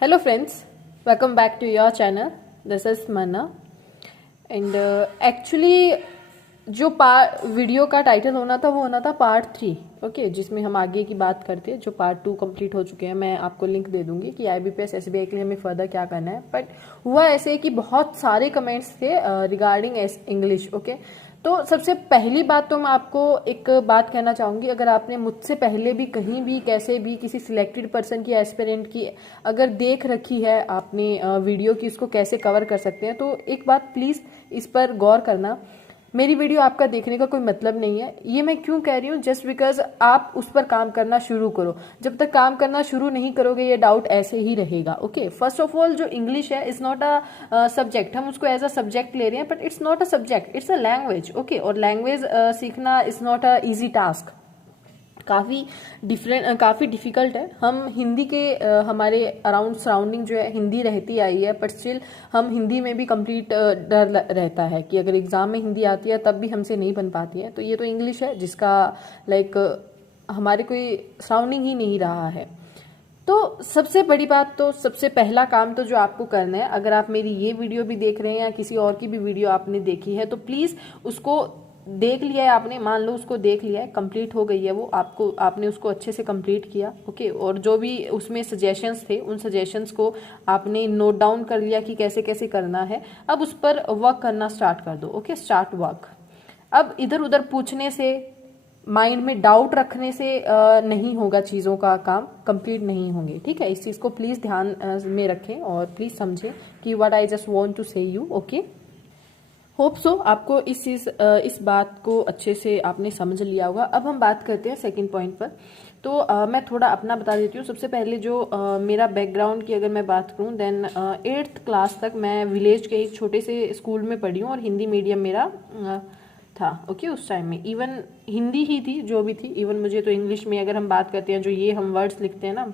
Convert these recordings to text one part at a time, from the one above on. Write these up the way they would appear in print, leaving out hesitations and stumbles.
Hello friends, welcome back to your channel. This is Mana and actually जो video का title होना था वो होना था पार्ट 3 ओके, जिसमें हम आगे की बात करते हैं। जो पार्ट 2 कंप्लीट हो चुके हैं, मैं आपको लिंक दे दूंगी कि IBPS SBI के लिए हमें फर्दर क्या करना है। बट हुआ ऐसे कि बहुत सारे कमेंट्स थे रिगार्डिंग इंग्लिश ओके। तो सबसे पहली बात तो मैं आपको एक बात कहना चाहूंगी, अगर आपने मुझसे पहले भी कहीं भी कैसे भी किसी सिलेक्टेड पर्सन की एस्पिरेंट की अगर देख रखी है आपने वीडियो की उसको कैसे कवर कर सकते हैं, तो एक बात प्लीज इस पर गौर करना। मेरी वीडियो आपका देखने का कोई मतलब नहीं है। ये मैं क्यों कह रही हूँ, जस्ट बिकॉज आप उस पर काम करना शुरू करो। जब तक काम करना शुरू नहीं करोगे ये डाउट ऐसे ही रहेगा ओके। फर्स्ट ऑफ ऑल जो इंग्लिश है इज नॉट अ सब्जेक्ट, हम उसको एज अ सब्जेक्ट ले रहे हैं, but it's not a subject, it's a language okay. और लैंग्वेज सीखना is not a easy task, काफ़ी डिफिकल्ट है। हम हिंदी के हमारे अराउंड सराउंडिंग जो है हिंदी रहती आई है, बट स्टिल हम हिंदी में भी कंप्लीट डर रहता है कि अगर एग्ज़ाम में हिंदी आती है तब भी हमसे नहीं बन पाती है। तो ये तो इंग्लिश है जिसका लाइक हमारे कोई सराउंडिंग ही नहीं रहा है। तो सबसे बड़ी बात, तो सबसे पहला काम तो जो आपको करना है, अगर आप मेरी ये वीडियो भी देख रहे हैं या किसी और की भी वीडियो आपने देखी है, तो प्लीज़ उसको देख लिया है आपने, मान लो उसको देख लिया है, कंप्लीट हो गई है वो, आपने उसको अच्छे से कंप्लीट किया ओके। और जो भी उसमें सजेशंस थे उन सजेशंस को आपने नोट डाउन कर लिया कि कैसे कैसे करना है। अब उस पर वर्क करना स्टार्ट कर दो ओके, स्टार्ट वर्क। अब इधर उधर पूछने से, माइंड में डाउट रखने से नहीं होगा, चीज़ों का काम कंप्लीट नहीं होंगे, ठीक है। इस चीज़ को प्लीज़ ध्यान में रखें और प्लीज़ समझें कि what I just want to say you okay. Hope so आपको इस बात को अच्छे से आपने समझ लिया होगा। अब हम बात करते हैं सेकंड पॉइंट पर। तो मैं थोड़ा अपना बता देती हूँ। सबसे पहले जो मेरा बैकग्राउंड की अगर मैं बात करूँ, देन 8th क्लास तक मैं विलेज के एक छोटे से स्कूल में पढ़ी हूँ और हिंदी मीडियम मेरा था ओके। उस टाइम में इवन हिंदी ही थी जो भी थी। इवन मुझे तो इंग्लिश में अगर हम बात करते हैं, जो ये हम वर्ड्स लिखते हैं ना,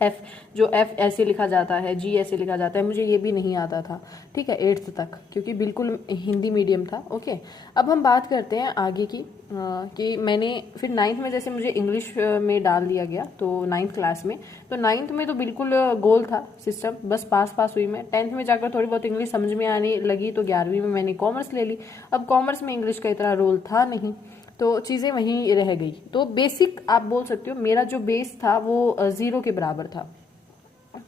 एफ, जो एफ ऐसे लिखा जाता है, जी ऐसे लिखा जाता है, मुझे ये भी नहीं आता था, ठीक है, 8th तक, क्योंकि बिल्कुल हिंदी मीडियम था ओके। अब हम बात करते हैं आगे की कि मैंने फिर 9th में जैसे मुझे इंग्लिश में डाल दिया गया, तो 9th क्लास में, तो 9th में तो बिल्कुल गोल था सिस्टम, बस पास हुई मैं। 10th में जाकर थोड़ी बहुत इंग्लिश समझ में आने लगी, तो 11वीं में मैंने कॉमर्स ले ली। अब कॉमर्स में इंग्लिश का इतना रोल था नहीं, तो चीज़ें वहीं रह गई। तो बेसिक आप बोल सकते हो मेरा जो बेस था वो 0 के बराबर था।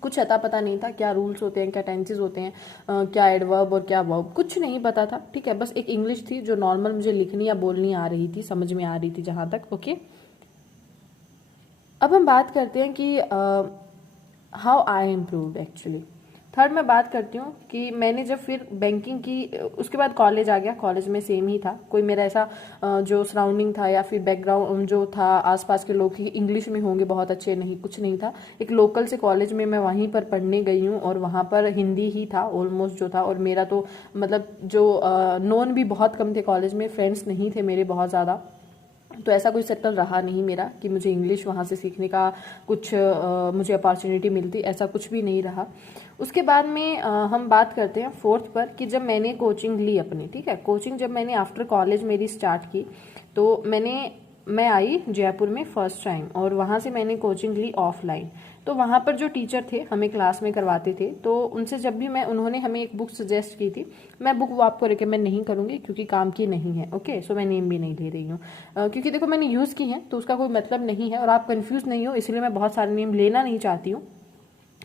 कुछ अता पता नहीं था क्या रूल्स होते हैं, क्या टेंसेस होते हैं, क्या एडवर्ब और क्या वर्ब, कुछ नहीं पता था, ठीक है। बस एक इंग्लिश थी जो नॉर्मल मुझे लिखनी या बोलनी आ रही थी, समझ में आ रही थी जहाँ तक ओके। अब हम बात करते हैं कि how I improve actually. Third मैं बात करती हूँ कि मैंने जब फिर बैंकिंग की, उसके बाद कॉलेज आ गया। कॉलेज में सेम ही था, कोई मेरा ऐसा जो सराउंडिंग था या फिर बैकग्राउंड जो था, आसपास के लोग ही इंग्लिश में होंगे बहुत अच्छे, नहीं, कुछ नहीं था। एक लोकल से कॉलेज में मैं वहीं पर पढ़ने गई हूँ और वहाँ पर हिंदी ही था ऑलमोस्ट जो था। और मेरा तो मतलब जो नोन भी बहुत कम थे कॉलेज में, फ्रेंड्स नहीं थे मेरे बहुत ज़्यादा। तो ऐसा कोई सेटल रहा नहीं मेरा कि मुझे इंग्लिश वहाँ से सीखने का कुछ मुझे अपॉर्चुनिटी मिलती, ऐसा कुछ भी नहीं रहा। उसके बाद में हम बात करते हैं 4th पर कि जब मैंने कोचिंग ली अपनी, ठीक है, कोचिंग जब मैंने आफ्टर कॉलेज मेरी स्टार्ट की, तो मैं आई जयपुर में फर्स्ट टाइम और वहाँ से मैंने कोचिंग ली ऑफलाइन। तो वहाँ पर जो टीचर थे हमें क्लास में करवाते थे, तो उनसे जब भी उन्होंने हमें एक बुक सजेस्ट की थी, मैं बुक वो आपको रिकमेंड नहीं करूँगी क्योंकि काम की नहीं है ओके। सो मैं नेम भी नहीं ले रही हूँ क्योंकि देखो मैंने यूज़ की है तो उसका कोई मतलब नहीं है और आप कंफ्यूज नहीं हो, इसलिए मैं बहुत सारे नेम लेना नहीं चाहती हूँ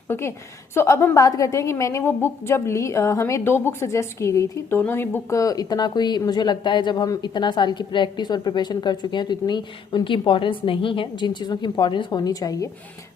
ओके। सो अब हम बात करते हैं कि मैंने वो बुक जब ली, हमें 2 बुक सजेस्ट की गई थी। दोनों ही बुक इतना कोई, मुझे लगता है जब हम इतना साल की प्रैक्टिस और प्रिपरेशन कर चुके हैं तो इतनी उनकी इंपॉर्टेंस नहीं है जिन चीज़ों की इंपॉर्टेंस होनी चाहिए।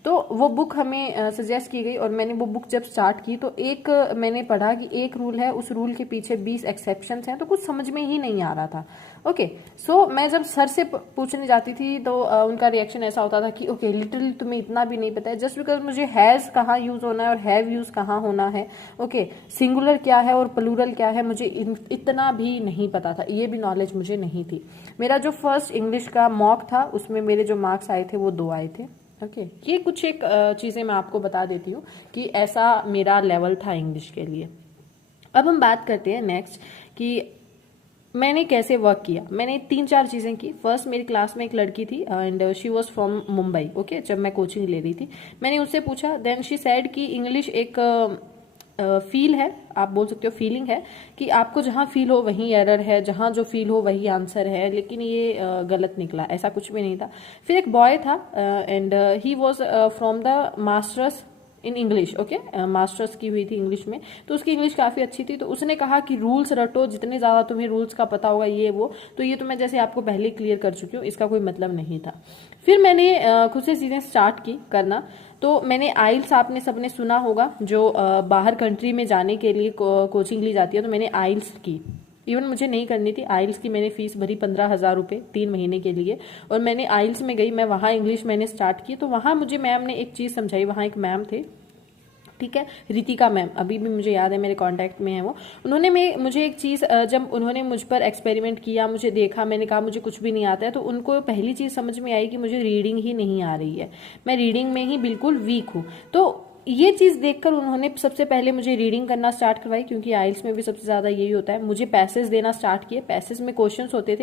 तो वो बुक हमें सजेस्ट की गई और मैंने वो बुक जब स्टार्ट की तो एक मैंने पढ़ा कि एक रूल है, उस रूल के पीछे 20 एक्सेप्शंस हैं, तो कुछ समझ में ही नहीं आ रहा था ओके। सो मैं जब सर से पूछने जाती थी तो उनका रिएक्शन ऐसा होता था कि ओके लिटरली तुम्हें इतना भी नहीं पता है, जस्ट बिकॉज मुझे हैज़ कहाँ यूज़ होना है और हैव यूज़ कहाँ होना है ओके। सिंगुलर क्या है और प्लूरल क्या है मुझे इतना भी नहीं पता था, ये भी नॉलेज मुझे नहीं थी। मेरा जो फर्स्ट इंग्लिश का मॉक था उसमें मेरे जो मार्क्स आए थे वो 2 आए थे ओके। ये कुछ एक चीज़ें मैं आपको बता देती हूँ कि ऐसा मेरा लेवल था इंग्लिश के लिए। अब हम बात करते हैं नेक्स्ट कि मैंने कैसे वर्क किया, मैंने 3-4 चीज़ें की। फर्स्ट, मेरी क्लास में एक लड़की थी and she was from Mumbai, okay, जब मैं कोचिंग ले रही थी। मैंने उससे पूछा, देन शी सेड कि इंग्लिश एक फील है, आप बोल सकते हो फीलिंग है, कि आपको जहाँ फील हो वहीं एरर है, जहाँ जो फील हो वही आंसर है। लेकिन ये गलत निकला, ऐसा कुछ भी नहीं था। फिर एक बॉय था and he was from the masters in English, okay, masters की हुई थी इंग्लिश में, तो उसकी इंग्लिश काफ़ी अच्छी थी। तो उसने कहा कि रूल्स रटो, जितने ज़्यादा तुम्हें रूल्स का पता होगा ये वो। तो ये तो मैं जैसे आपको पहले क्लियर कर चुकी हूँ, इसका कोई मतलब नहीं था। फिर मैंने खुद से चीज़ें स्टार्ट की करना। तो मैंने आइल्स, आपने सबने सुना होगा, जो बाहर कंट्री में जाने के लिए कोचिंग ली जाती है, तो मैंने आइल्स की। इवन मुझे नहीं करनी थी आइल्स की, मैंने फीस भरी 15,000 रुपये 3 महीने के लिए, और मैंने आइल्स में गई, मैं वहाँ इंग्लिश मैंने स्टार्ट की। तो वहाँ मुझे मैम ने एक चीज़ समझाई, वहाँ एक मैम थे, ठीक है, रितिका मैम, अभी भी मुझे याद है, मेरे कांटेक्ट में है वो। उन्होंने मुझे एक चीज़, जब उन्होंने मुझ पर एक्सपेरिमेंट किया, मुझे देखा, मैंने कहा मुझे कुछ भी नहीं आता है, तो उनको पहली चीज़ समझ में आई कि मुझे रीडिंग ही नहीं आ रही है, मैं रीडिंग में ही बिल्कुल वीक हूँ। तो ये चीज़ देखकर उन्होंने सबसे पहले मुझे रीडिंग करना स्टार्ट करवाई, क्योंकि आइल्स में भी सबसे ज़्यादा यही होता है। मुझे पैसेज देना स्टार्ट किए, पैसेज में क्वेश्चंस होते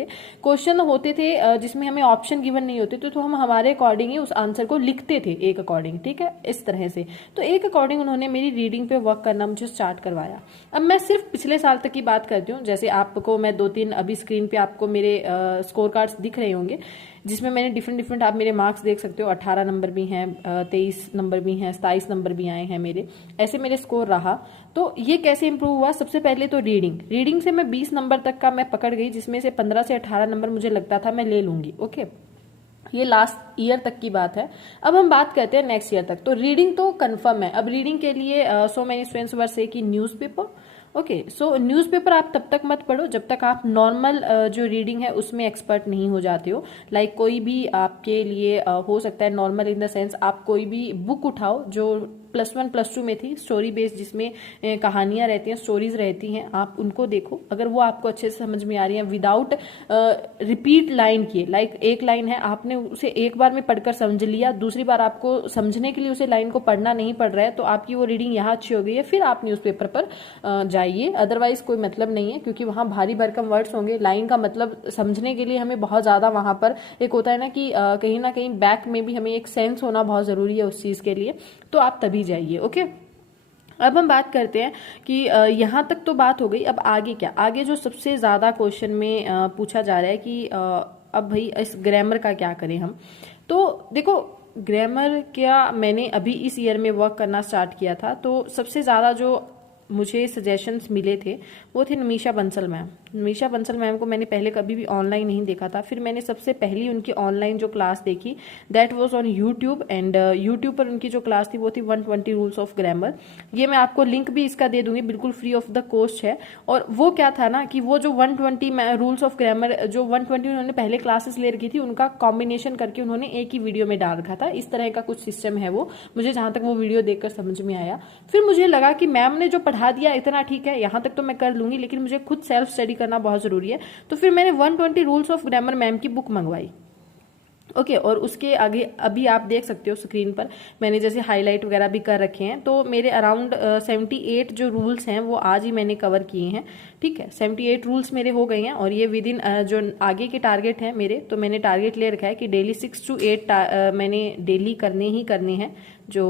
थे, जिसमें हमें ऑप्शन गिवन नहीं होते थे, तो हम हमारे अकॉर्डिंग ही उस आंसर को लिखते थे, एक अकॉर्डिंग, ठीक है, इस तरह से। तो एक अकॉर्डिंग उन्होंने मेरी रीडिंग पे वर्क करना मुझे स्टार्ट करवाया। अब मैं सिर्फ पिछले साल तक की बात करती हूँ, जैसे आपको मैं 2-3 अभी स्क्रीन पे आपको मेरे स्कोर कार्ड्स दिख रहे होंगे, जिसमें मैंने डिफरेंट आप मेरे मार्क्स देख सकते हो, 18 नंबर भी हैं, 23 नंबर भी हैं, 27 नंबर भी आए हैं मेरे, ऐसे मेरे स्कोर रहा। तो ये कैसे इंप्रूव हुआ? सबसे पहले तो रीडिंग से मैं 20 नंबर तक का मैं पकड़ गई, जिसमें से 15 से 18 नंबर मुझे लगता था मैं ले लूंगी, ओके। ये लास्ट ईयर तक की बात है। अब हम बात करते हैं नेक्स्ट ईयर तक। तो रीडिंग तो कंफर्म है। अब रीडिंग के लिए सो मेनी स्टूडेंट्स वर से कि न्यूज़पेपर, ओके, सो न्यूज़पेपर आप तब तक मत पढ़ो जब तक आप नॉर्मल जो रीडिंग है उसमें एक्सपर्ट नहीं हो जाते हो। लाइक कोई भी आपके लिए हो सकता है नॉर्मल इन द सेंस, आप कोई भी बुक उठाओ जो +1 +2 में थी, स्टोरी बेस्ड, जिसमें कहानियां रहती हैं, स्टोरीज रहती हैं, आप उनको देखो। अगर वो आपको अच्छे से समझ में आ रही हैं विदाउट रिपीट लाइन किए, लाइक एक लाइन है, आपने उसे एक बार में पढ़कर समझ लिया, दूसरी बार आपको समझने के लिए उसे लाइन को पढ़ना नहीं पड़ रहा है, तो आपकी वो रीडिंग यहाँ अच्छी हो गई है, फिर आप न्यूज़पेपर पर जाइए। अदरवाइज कोई मतलब नहीं है, क्योंकि वहाँ भारी भरकम वर्ड्स होंगे। लाइन का मतलब समझने के लिए हमें बहुत ज़्यादा वहाँ पर एक होता है ना कि कहीं ना कहीं बैक में भी हमें एक सेंस होना बहुत ज़रूरी है उस चीज़ के लिए, तो आप तभी जाइए, ओके। अब हम बात करते हैं कि यहाँ तक तो बात हो गई, अब आगे क्या, आगे जो सबसे ज़्यादा क्वेश्चन में पूछा जा रहा है कि अब भाई इस ग्रामर का क्या करें हम। तो देखो, ग्रामर क्या, मैंने अभी इस ईयर में वर्क करना स्टार्ट किया था, तो सबसे ज़्यादा जो मुझे सजेशंस मिले थे वो थे निमिषा बंसल मैम। निमिषा बंसल मैम को मैंने पहले कभी भी ऑनलाइन नहीं देखा था, फिर मैंने सबसे पहली उनकी ऑनलाइन जो क्लास देखी that was on YouTube, and YouTube पर उनकी जो क्लास थी वो थी 120 रूल्स ऑफ ग्रामर। ये मैं आपको लिंक भी इसका दे दूंगी, बिल्कुल फ्री ऑफ द कॉस्ट है। और वो क्या था ना कि वो जो 120 रूल्स ऑफ ग्रामर, जो 120 उन्होंने पहले क्लासेस ले रखी थी, उनका कॉम्बिनेशन करके उन्होंने एक ही वीडियो में डाल रखा था। इस तरह का कुछ सिस्टम है वो, मुझे जहां तक वो वीडियो देखकर समझ में आया। फिर मुझे लगा कि मैम ने जो पढ़ा दिया इतना ठीक है, यहाँ तक तो मैं कर लूंगी, लेकिन मुझे खुद सेल्फ स्टडी करना बहुत जरूरी है। तो फिर मैंने 120 रूल्स ऑफ ग्रामर मैम की बुक मंगवाई, ओके। और उसके आगे अभी आप देख सकते हो स्क्रीन पर, मैंने जैसे हाईलाइट वगैरह भी कर रखे हैं। तो मेरे अराउंड 78 जो रूल्स हैं वो आज ही मैंने कवर किए हैं, ठीक है। 78 रूल्स मेरे हो गए हैं, और ये विद इन जो आगे के टारगेट हैं मेरे, तो मैंने टारगेट ले रखा है कि डेली 6 to 8 मैंने डेली करने ही करने हैं जो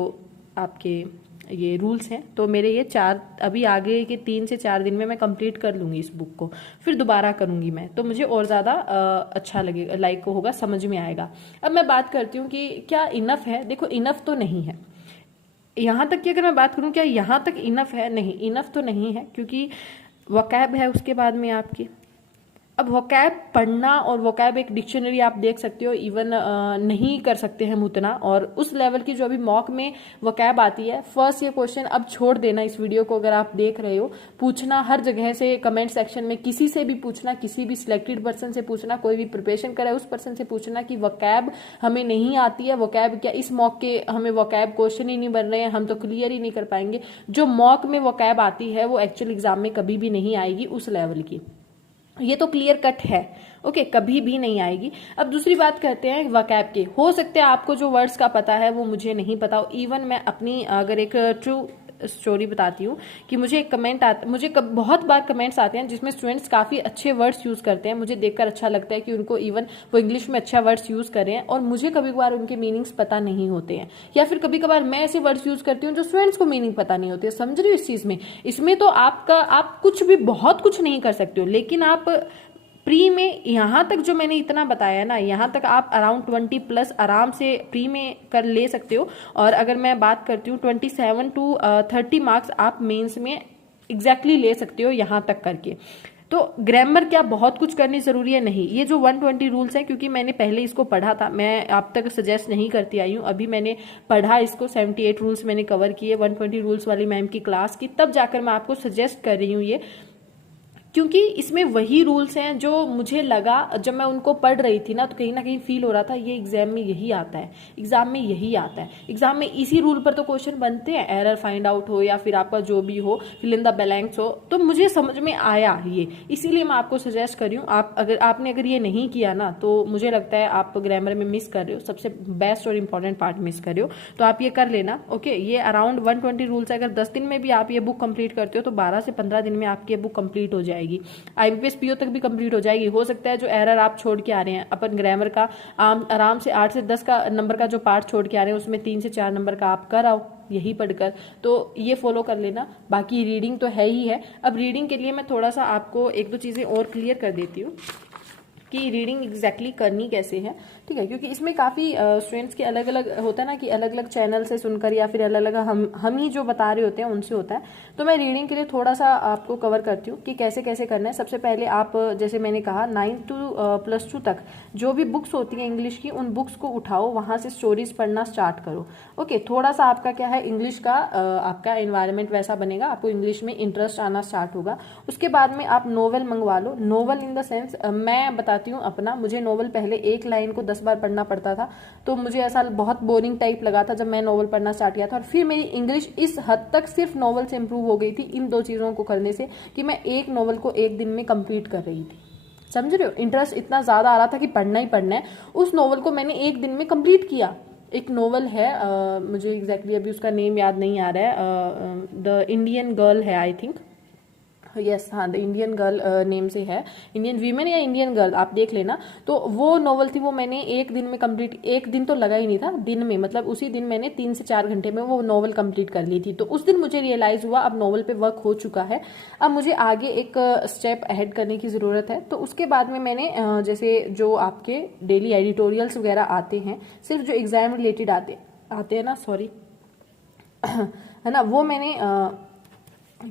आपके ये रूल्स हैं। तो मेरे ये 4 अभी आगे के 3 से 4 दिन में मैं कंप्लीट कर लूंगी इस बुक को, फिर दोबारा करूंगी मैं, तो मुझे और ज़्यादा अच्छा लगेगा, लाइक को होगा, समझ में आएगा। अब मैं बात करती हूँ कि क्या इनफ है। देखो, इनफ तो नहीं है। यहाँ तक की अगर मैं बात करूँ क्या यहाँ तक इनफ है, नहीं, इनफ तो नहीं है, क्योंकि वोकैब है उसके बाद में आपकी। अब वोकैब पढ़ना और वोकैब एक डिक्शनरी आप देख सकते हो, इवन नहीं कर सकते हम उतना, और उस लेवल की जो अभी मॉक में वोकैब आती है। फर्स्ट ये क्वेश्चन अब छोड़ देना इस वीडियो को, अगर आप देख रहे हो, पूछना हर जगह से, कमेंट सेक्शन में किसी से भी पूछना, किसी भी सिलेक्टेड पर्सन से पूछना, कोई भी प्रिपरेशन करे उस पर्सन से पूछना कि वोकैब हमें नहीं आती है, वोकैब क्या इस मॉक के हमें वोकैब क्वेश्चन ही नहीं बन रहे हैं, हम तो क्लियर ही नहीं कर पाएंगे। जो मॉक में वोकैब आती है वो एक्चुअल एग्जाम में कभी भी नहीं आएगी उस लेवल की, ये तो क्लियर कट है, ओके, कभी भी नहीं आएगी। अब दूसरी बात करते हैं वोकैब के। हो सकता है आपको जो वर्ड्स का पता है वो मुझे नहीं पता हो, इवन मैं अपनी अगर एक ट्रू स्टोरी बताती हूँ कि मुझे एक कमेंट मुझे बहुत बार कमेंट्स आते हैं जिसमें स्टूडेंट्स काफ़ी अच्छे वर्ड्स यूज़ करते हैं, मुझे देखकर अच्छा लगता है कि उनको इवन वो इंग्लिश में अच्छा वर्ड्स यूज़ कर रहे हैं, और मुझे कभी कभार उनके मीनिंग्स पता नहीं होते हैं, या फिर कभी कभार मैं ऐसे वर्ड्स यूज़ करती हूँ जो स्टूडेंट्स को मीनिंग पता नहीं होते। समझ रही हो इस चीज़ में? इसमें तो आप कुछ भी बहुत कुछ नहीं कर सकते हो, लेकिन आप प्री में यहाँ तक जो मैंने इतना बताया ना, यहाँ तक आप अराउंड 20+ आराम से प्री में कर ले सकते हो। और अगर मैं बात करती हूँ 27 to 30 मार्क्स आप मेंस में एग्जैक्टली ले सकते हो यहाँ तक करके। तो ग्रामर क्या बहुत कुछ करनी जरूरी है? नहीं। ये जो 120 रूल्स हैं, क्योंकि मैंने पहले इसको पढ़ा था, मैं आप तक सजेस्ट नहीं करती आई हूँ, अभी मैंने पढ़ा इसको, 78 रूल्स मैंने कवर किए 120 रूल्स वाली मैम की क्लास की, तब जाकर मैं आपको सजेस्ट कर रही हूँ ये, क्योंकि इसमें वही रूल्स हैं जो मुझे लगा जब मैं उनको पढ़ रही थी ना, तो कहीं ना कहीं फील हो रहा था ये एग्जाम में यही आता है, एग्जाम में यही आता है, एग्जाम में इसी रूल पर तो क्वेश्चन बनते हैं, एरर फाइंड आउट हो या फिर आपका जो भी हो, फिल इन द ब्लैंक्स हो। तो मुझे समझ में आया ये, इसीलिए मैं आपको सजेस्ट कर रही हूँ। आपने अगर ये नहीं किया ना, तो मुझे लगता है आप ग्रामर में मिस कर रहे हो, सबसे बेस्ट और इंपॉर्टेंट पार्ट मिस कर रहे हो। तो आप ये कर लेना। ओके, ये अराउंड 120 रूल्स है, अगर 10 दिन में भी आप ये बुक कंप्लीट करते हो तो 12 से 15 दिन में आपकी ये बुक कंप्लीट हो जाएगी, IBPS PO तक भी कंप्लीट हो जाएगी। हो सकता है जो एरर आप छोड़ के आ रहे हैं अपन ग्रामर का, आराम से 8 से 10 का नंबर का जो पार्ट छोड़ के आ रहे हैं उसमें 3 से 4 नंबर का आप कर आओ यही पढ़कर, तो ये फॉलो कर लेना। बाकी रीडिंग तो है ही है। अब रीडिंग के लिए मैं थोड़ा सा आपको 1-2 चीज़ें और क्लियर कर देती हूँ कि रीडिंग एग्जैक्टली करनी कैसे है, ठीक है? क्योंकि इसमें काफ़ी स्टूडेंट्स के अलग अलग होता है ना, कि अलग अलग चैनल से सुनकर या फिर अलग अलग हम ही जो बता रहे होते हैं उनसे होता है। तो मैं रीडिंग के लिए थोड़ा सा आपको कवर करती हूँ कि कैसे कैसे करना है। सबसे पहले आप, जैसे मैंने कहा, 9 to +2 तक जो भी बुक्स होती हैं इंग्लिश की, उन बुक्स को उठाओ, वहाँ से स्टोरीज पढ़ना स्टार्ट करो। ओके, थोड़ा सा आपका क्या है, इंग्लिश का आपका एनवायरनमेंट वैसा बनेगा, आपको इंग्लिश में इंटरेस्ट आना स्टार्ट होगा। उसके बाद में आप नोवेल मंगवा लो। नोवेल इन द सेंस, मैं बताती हूँ अपना, मुझे नोवेल पहले एक लाइन को 10 बार पढ़ना पड़ता था, तो मुझे ऐसा बहुत बोरिंग टाइप लगा था जब मैं नोवेल पढ़ना स्टार्ट किया था। और फिर मेरी इंग्लिश इस हद तक सिर्फ नोवेल से इंप्रूव हो गई थी इन 2 चीज़ों को करने से, कि मैं एक नोवेल को एक दिन में कंप्लीट कर रही थी। समझ रहे हो? इंटरेस्ट इतना ज़्यादा आ रहा था कि पढ़ना ही पढ़ना है। उस नोवेल को मैंने एक दिन में कंप्लीट किया। एक नोवेल है, मुझे एग्जैक्टली अभी उसका नेम याद नहीं आ रहा है, द इंडियन गर्ल है आई थिंक, यस हाँ, द इंडियन गर्ल नेम से है, इंडियन वीमेन या इंडियन गर्ल, आप देख लेना। तो वो नोवेल थी, वो मैंने एक दिन में कंप्लीट, एक दिन तो लगा ही नहीं था, दिन में, मतलब उसी दिन मैंने 3 से 4 घंटे में वो नोवेल कंप्लीट कर ली थी। तो उस दिन मुझे रियलाइज हुआ अब नोवेल पे वर्क हो चुका है, अब मुझे आगे एक स्टेप अहेड करने की ज़रूरत है। तो उसके बाद में मैंने जैसे जो आपके डेली एडिटोरियल्स वगैरह आते हैं, सिर्फ जो एग्जाम रिलेटेड आते हैं ना, सॉरी है ना, वो मैंने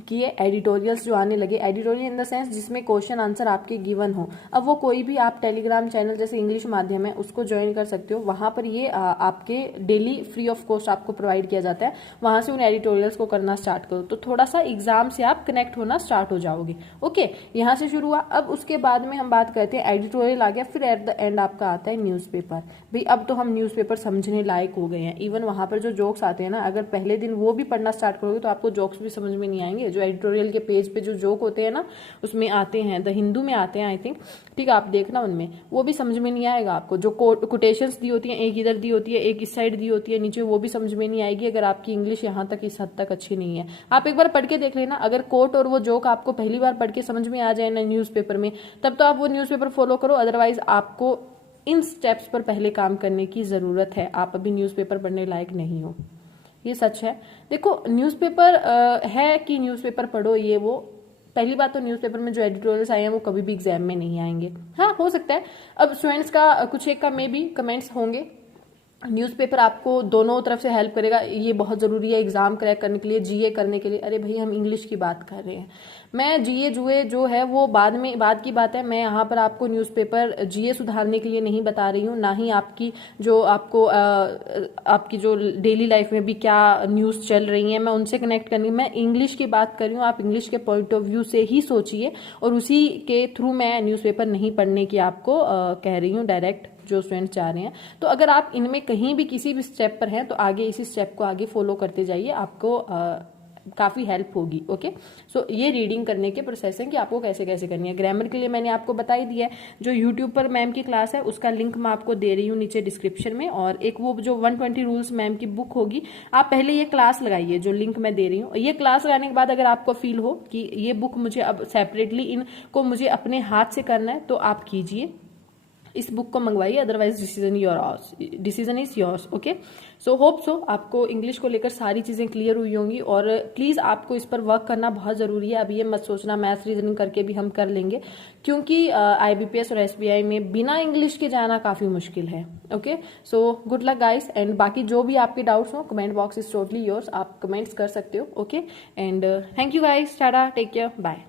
कि ये एडिटोरियल्स जो आने लगे, एडिटोरियल इन द सेंस जिसमें क्वेश्चन आंसर आपके गिवन हो। अब वो कोई भी आप टेलीग्राम चैनल जैसे इंग्लिश माध्यम है उसको ज्वाइन कर सकते हो, वहाँ पर ये आपके डेली फ्री ऑफ कॉस्ट आपको प्रोवाइड किया जाता है, वहाँ से उन एडिटोरियल्स को करना स्टार्ट करो, तो थोड़ा सा एग्जाम से आप कनेक्ट होना स्टार्ट हो जाओगे। ओके, यहाँ से शुरू हुआ। अब उसके बाद में हम बात करते हैं, एडिटोरियल आ गया, फिर एट द एंड आपका आता है न्यूज़पेपर। भाई अब तो हम न्यूज़पेपर समझने लायक हो गए हैं, इवन वहाँ पर जो जोक्स आते हैं ना, अगर पहले दिन वो भी पढ़ना स्टार्ट करोगे तो आपको जोक्स भी समझ में नहीं आएंगे। जो एडिटोरियल के पेज पे जो जोक होते हैं ना, उसमें आते हैं, द हिंदू में आते हैं आई थिंक, ठीक है, आप देखना उनमें, वो भी समझ में नहीं आएगा आपको। जो कोटेशंस दी होती हैं, एक इधर दी होती है, एक इस साइड दी होती है नीचे, वो भी समझ में नहीं आएगी अगर आपकी इंग्लिश यहाँ तक इस हद तक अच्छी नहीं है। आप एक बार पढ़ के देख लेना, अगर कोट और वो जोक आपको पहली बार पढ़ के समझ में आ जाए ना न्यूज़पेपर में, तब तो आप वो न्यूज़पेपर फॉलो करो, अदरवाइज आपको इन स्टेप्स पर पहले काम करने की ज़रूरत है। आप अभी न्यूज़पेपर पढ़ने लायक नहीं हो, ये सच है। देखो, न्यूज़पेपर है कि न्यूज़पेपर पढ़ो, ये वो पहली बात तो न्यूज़पेपर में जो एडिटोरियल्स आए हैं वो कभी भी एग्जाम में नहीं आएंगे। हाँ, हो सकता है अब स्टूडेंट्स का कुछ एक का मे भी कमेंट्स होंगे, न्यूज़पेपर आपको दोनों तरफ से हेल्प करेगा, ये बहुत ज़रूरी है एग्जाम क्रैक करने के लिए, जीए करने के लिए। अरे भाई, हम इंग्लिश की बात कर रहे हैं, मैं जीए जुए जो है वो बाद की बात है। मैं यहाँ पर आपको न्यूज़पेपर जीए सुधारने के लिए नहीं बता रही हूँ, ना ही आपकी जो आपको आपकी जो डेली लाइफ में भी क्या न्यूज़ चल रही है मैं उनसे कनेक्ट करनी, मैं इंग्लिश की बात कर रही हूँ। आप इंग्लिश के पॉइंट ऑफ व्यू से ही सोचिए, और उसी के थ्रू मैं न्यूज़पेपर नहीं पढ़ने की आपको कह रही हूँ डायरेक्ट, जो स्टूडेंट्स चाह रहे हैं। तो अगर आप इनमें कहीं भी किसी भी स्टेप पर हैं तो आगे इसी स्टेप को आगे फॉलो करते जाइए, आपको काफ़ी हेल्प होगी। ओके, सो ये रीडिंग करने के प्रोसेस है कि आपको कैसे कैसे करनी है। ग्रामर के लिए मैंने आपको बता ही दिया है, जो यूट्यूब पर मैम की क्लास है उसका लिंक मैं आपको दे रही हूँ नीचे डिस्क्रिप्शन में, और एक वो जो 120 रूल्स मैम की बुक होगी, आप पहले ये क्लास लगाइए जो लिंक मैं दे रही हूँ। ये क्लास लगाने के बाद अगर आपको फील हो कि ये बुक मुझे अब सेपरेटली इनको मुझे अपने हाथ से करना है तो आप कीजिए, इस बुक को मंगवाइए, otherwise decision is yours. Okay, so hope so आपको इंग्लिश को लेकर सारी चीजें क्लियर हुई होंगी, और प्लीज आपको इस पर वर्क करना बहुत जरूरी है। अब ये मत सोचना मैथ्स रीजनिंग करके भी हम कर लेंगे, क्योंकि IBPS और SBI में बिना इंग्लिश के जाना काफी मुश्किल है। Okay, so good luck guys, and बाकी जो भी आपके डाउट्स हो comment box is totally yours, आप कमेंट्स कर सकते हो। Okay, and thank you guys, tata, take care, bye.